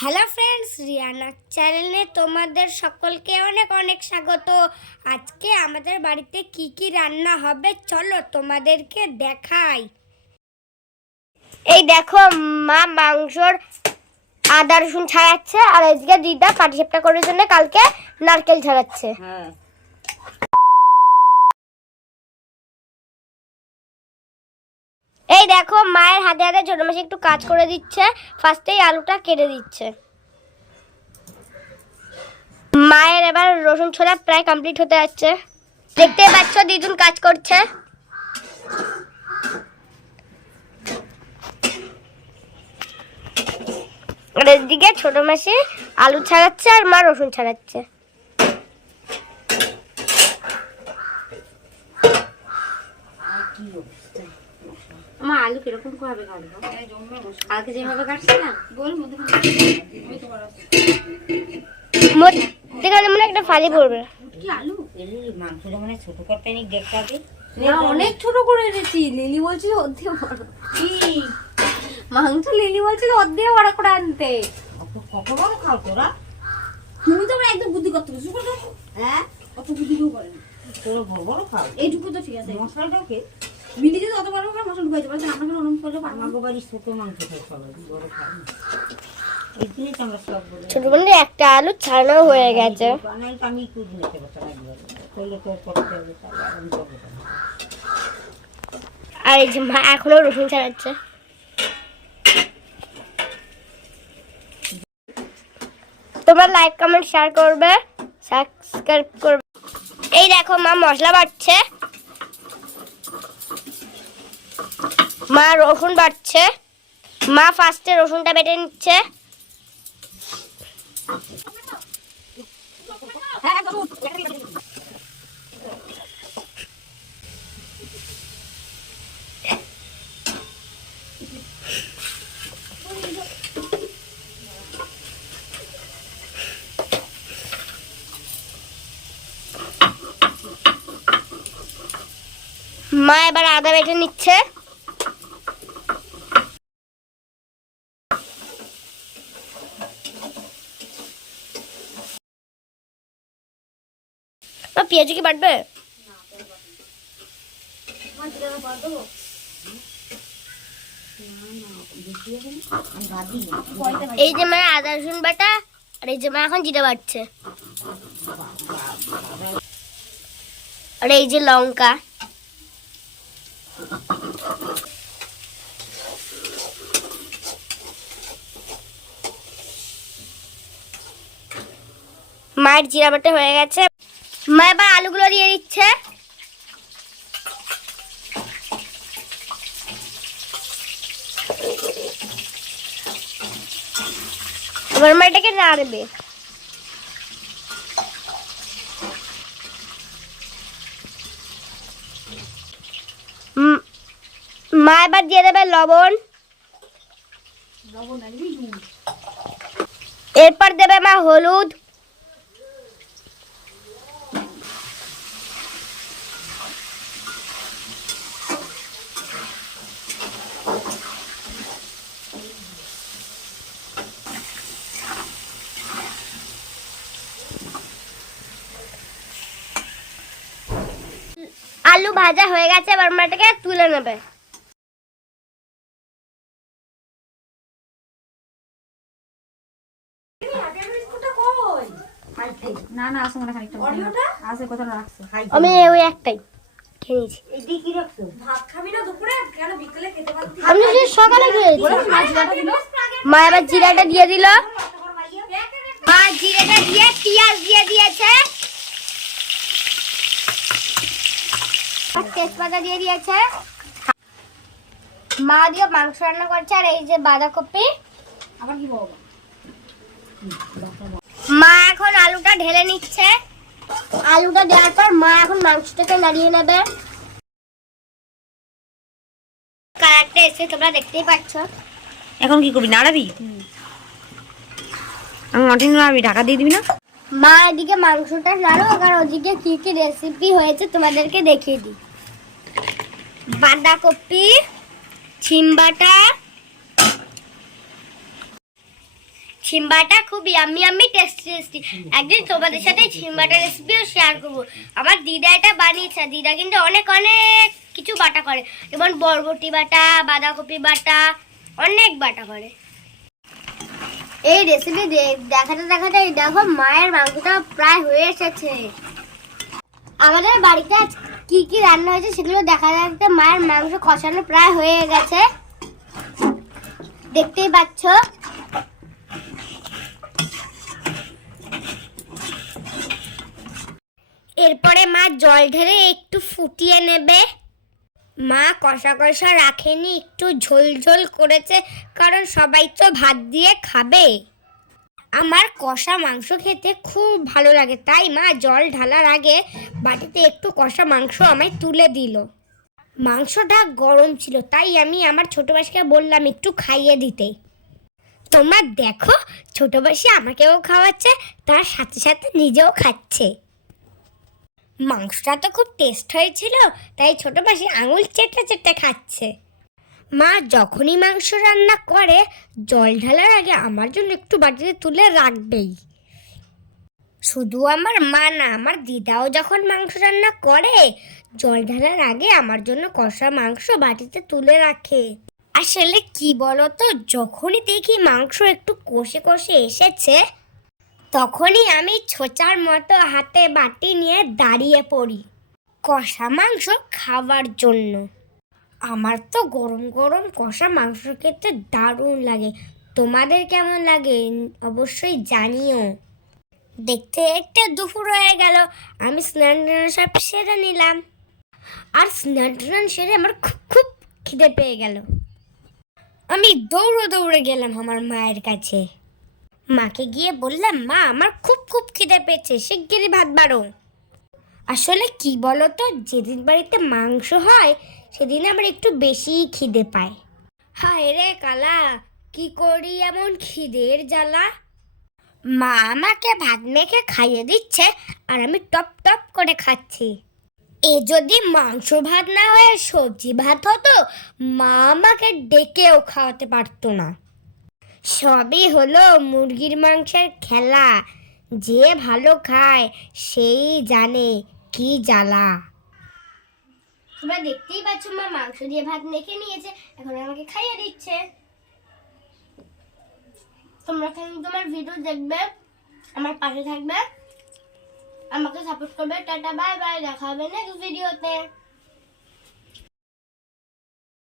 Hello friends, Rihanna চ্যানেলে তোমাদের সকলকে অনেক অনেক স্বাগত। আজকে আমাদের বাড়িতে কি কি রান্না হবে চলো তোমাদেরকে দেখাই। এই দেখো, মা মাংসর আদা রসুন ছাড়াচ্ছে, আর এদিকে দিদা পাটিসাপটা করার জন্য কালকে নারকেল ছাড়াচ্ছে। এই দেখো, মায়ের হাতে হাতে ছোট মাসি একটু কাজ করে দিচ্ছে। ফার্স্টেই আলুটা কেটে দিচ্ছে। মায়ের এবার রসুন ছোলা প্রায় কমপ্লিট হতে যাচ্ছে। দেখতে পাচ্ছ দিদুন কাজ করছে। আর এদিকে ছোট মাসি আলু ছাড়াচ্ছে আর মা রসুন ছাড়াচ্ছে। মা আলু কিরকম ভাবে কাটবো? কালকে যেভাবে কাটছে না মধ্যেখানে মনে একটা ফালি পড়বে। কি আলু মাংসটা মানে ছোট করতে নি দেখতে হবে না, অনেক ছোট করে এনেছি। লিলি বলছিল অর্ধেক বড়। কি মাংস লিলি বলছিল অর্ধেক বড় করে আনতে। কত বড় খাও তোরা? তুমি তো একদম বুদ্ধি করতে পারছো। হ্যাঁ, অত বুদ্ধি কেউ করে না। তোরা বড় বড় খাও। এইটুকু তো ঠিক আছে। মশলাটাকে মিলি যদি অত বড় করে মশলা ঢুকাইতে পারছে, আমরা কেন ওরকম করলে পারবো না? আমাকে বাড়ি ছোট মাংস খাই সবাই, বড় খাই না। এই জন্যই তো আমরা সব বলে ছোট মানে একটা আলু ছাড়ানো হয়ে গেছে। বানাই তো আমি কুদ নিতে পারতাম একবার, করলে তো করতে হবে, তাহলে আমি করবো না। আর এই যে মা এখনো রসুন ছাড়াচ্ছে। তোমরা লাইক কমেন্ট শেয়ার করবে, সাবস্ক্রাইব করবে। এই দেখো, মা মশলা বাটছে, মা রসুন বাটছে। মা ফার্স্টে রসুনটা বেটে নিচ্ছে। মা এবার আদা বেটে নিচ্ছে। পেঁয়াজ কি বাটবে? এই যে মা আদা রসুন বাটা, আর এই যে মা এখন জিরা বাটছে। আর এই যে লঙ্কা। মায়ের জিরা বাটা হয়ে গেছে। মা এবার আলুগুলো দিয়ে দিচ্ছে। এবার মা এটাকে নাড়বে। মা এবার দিয়ে দেবে লবণ। এরপর দেবে মা হলুদ। আলু ভাজা হয়ে গেছে, এবার মা এটাকে তুলে নেবে। না না, আসো, মানে খানিকটা আছে, কোথাও রাখছো? আমি ওই একটাই খেয়ে নিয়েছি। এইটি কি রাখছো? ভাত খাবি না দুপুরে? কেন বিকেলে খেতে পারতি? আমি সেই সকালে খেয়েছি। মা এবার জিরাটা দিয়ে দিল। মা জিরাটা দিয়ে পেঁয়াজ দিয়ে দিয়েছে, তেজপাতা দিয়ে দিয়েছে। মা দিয়ে মাংস রান্না করছে। আর এই যে বাঁধাকপি। আবার কি বলবো? মা এখন আলুটা ঢেলে নিচ্ছে। আলুটা দেওয়ার পর মা এখন মাংসটাকে নাড়িয়ে নেবে। কালারটা এসে তোমরা দেখতেই পাচ্ছ। এখন কি করবি, নাড়াবি? আমি মাটি নাড়াবি, ঢাকা দিয়ে দিবি না? মা এদিকে মাংসটা নাড়ো, আর ওদিকে কি কি রেসিপি হয়েছে তোমাদেরকে দেখিয়ে দিই। বাঁধাকপি, শিম বাটা, ছিম্বাটা খুব ইয়াম্মি ইয়াম্মি টেস্টি। একদিন তোমাদের সাথে ছিম্বাটা রেসিপিও শেয়ার করবো। আমার দিদা এটা বানিয়েছে। দিদা কিন্তু অনেক অনেক কিছু বাটা করে, যেমন বরবটি বাটা, বাঁধাকপি বাটা, অনেক বাটা করে। এই রেসিপি দেখাতে দেখাতে দেখো মায়ের মাংসটা প্রায় হয়ে এসেছে। আমাদের বাড়িতে আজ কি কি রান্না হয়েছে সেগুলো দেখা দেখতে মায়ের মাংস কষানো প্রায় হয়ে গেছে, দেখতেই পাচ্ছ। এরপরে মা জল ঢেলে একটু ফুটিয়ে নেবে। মা কষা কষা রাখেনি, একটু ঝোল ঝোল করেছে, কারণ সবাই তো ভাত দিয়ে খাবে। আমার কষা মাংস খেতে খুব ভালো লাগে, তাই মা জল ঢালার আগে বাটিতে একটু কষা মাংস আমায় তুলে দিল। মাংসটা গরম ছিল, তাই আমি আমার ছোট মাসিকে বললাম একটু খাইয়ে দিতে। তোমরা দেখো, ছোট মাসি আমাকেও খাওয়াচ্ছে, তার সাথে সাথে নিজেও খাচ্ছে। মাংসটা তো খুব টেস্ট হয়েছিল, তাই ছোট মাসি আঙুল চেটে চেটে খাচ্ছে। মা যখনই মাংস রান্না করে জল ঢালার আগে আমার জন্য একটু বাটিতে তুলে রাখবেই। শুধু আমার মা না, আমার দিদাও যখন মাংস রান্না করে জল ঢালার আগে আমার জন্য কষা মাংস বাটিতে তুলে রাখে। আসলে কি বলতো, যখনই দেখি মাংস একটু কষে কষে এসেছে তখনই আমি ছোচার মতো হাতে বাটি নিয়ে দাঁড়িয়ে পড়ি কষা মাংস খাওয়ার জন্য। আমার তো গরম গরম কষা মাংস খেতে দারুণ লাগে। তোমাদের কেমন লাগে অবশ্যই জানিও। দেখতে দেখতে দুপুর হয়ে গেল, আমি স্নান টান সব সেরে নিলাম। আর স্নান টান সেরে আমার খুব খুব খিদে পেয়ে গেল। আমি দৌড়ে দৌড়ে গেলাম আমার মায়ের কাছে। মাকে গিয়ে বললাম, মা আমার খুব খুব খিদে পেয়েছে, শিগগিরই ভাত বাড়ো। আসলে কি বলতো, যেদিন বাড়িতে মাংস হয় সেদিন আমার একটু বেশিই খিদে পায়। হায় রে কালা, কি করি এমন খিদের জ্বালা। মা আমাকে ভাত মেখে খাইয়ে দিচ্ছে আর আমি টপ টপ করে খাচ্ছি। এ যদি মাংস ভাত না হয়ে সবজি ভাত হতো, মা আমাকে ডেকেও খাওয়াতে পারতো না। সবই হলো মুরগির মাংসের খেলা, যে ভালো খায় সেই জানে কি জ্বালা। তোমরা দেখতেই পাচ্ছ মা মাংস দিয়ে ভাত মেখে নিয়েছে, এখন আমাকে খাইয়ে দিচ্ছে। তোমরা তোমার ভিডিও দেখবে, আমার পাশে থাকবে, আমাকে সাপোর্ট করবে। টাটা বাই বাই, দেখা হবে নেক্সট ভিডিওতে।